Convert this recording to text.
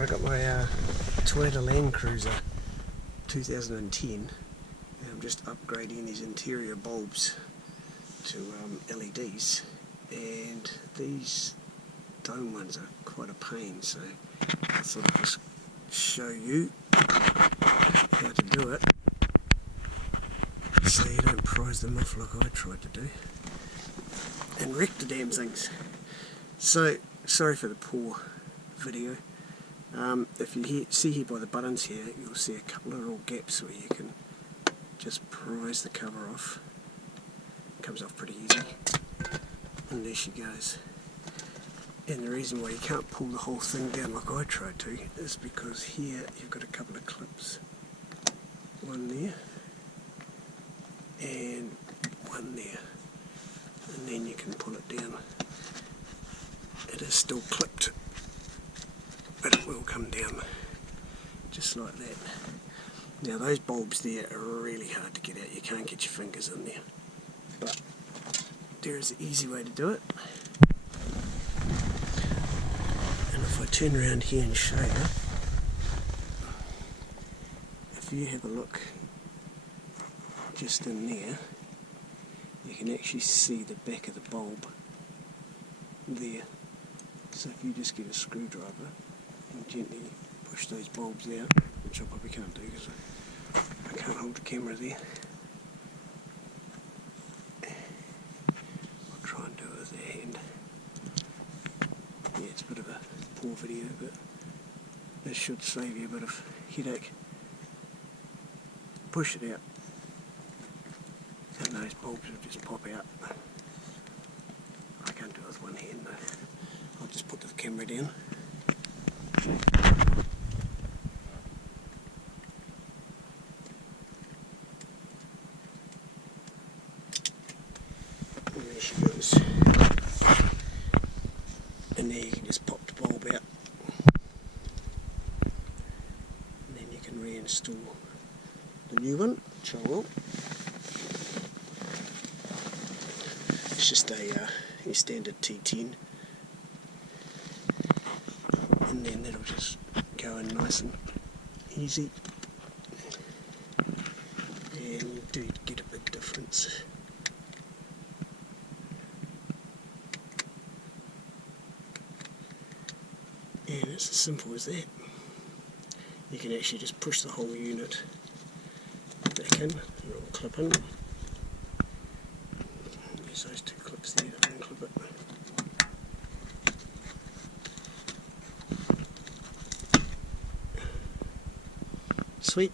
Alright, I got my Toyota Landcruiser 2010 and I'm just upgrading these interior bulbs to LEDs, and these dome ones are quite a pain, so I thought I'd just show you how to do it so you don't prise them off like I tried to do and wreck the damn things. So sorry for the poor video. If you see here by the buttons here, you'll see a couple of little gaps where you can just prise the cover off. It comes off pretty easy, and there she goes. And the reason why you can't pull the whole thing down like I tried to is because here you've got a couple of clips, one there and one there, and then you can pull it down. It is still clipped, but it will come down just like that. Now those bulbs there are really hard to get out, you can't get your fingers in there, but there is an easy way to do it. And if I turn around here and show you, if you have a look just in there, you can actually see the back of the bulb there. So if you just get a screwdriver and gently push those bulbs out, which I probably can't do because I can't hold the camera there. I'll try and do it with the hand. Yeah, it's a bit of a poor video, but this should save you a bit of headache. Push it out, and those bulbs will just pop out. I can't do it with one hand though. I'll just put the camera down. And there she goes. And there you can just pop the bulb out. And then you can reinstall the new one, which I will. It's just a standard T10. And then that'll just go in nice and easy, and you do get a big difference. And it's as simple as that. You can actually just push the whole unit back in, and it will clip in. There's those two clips there to unclip it. Sweet.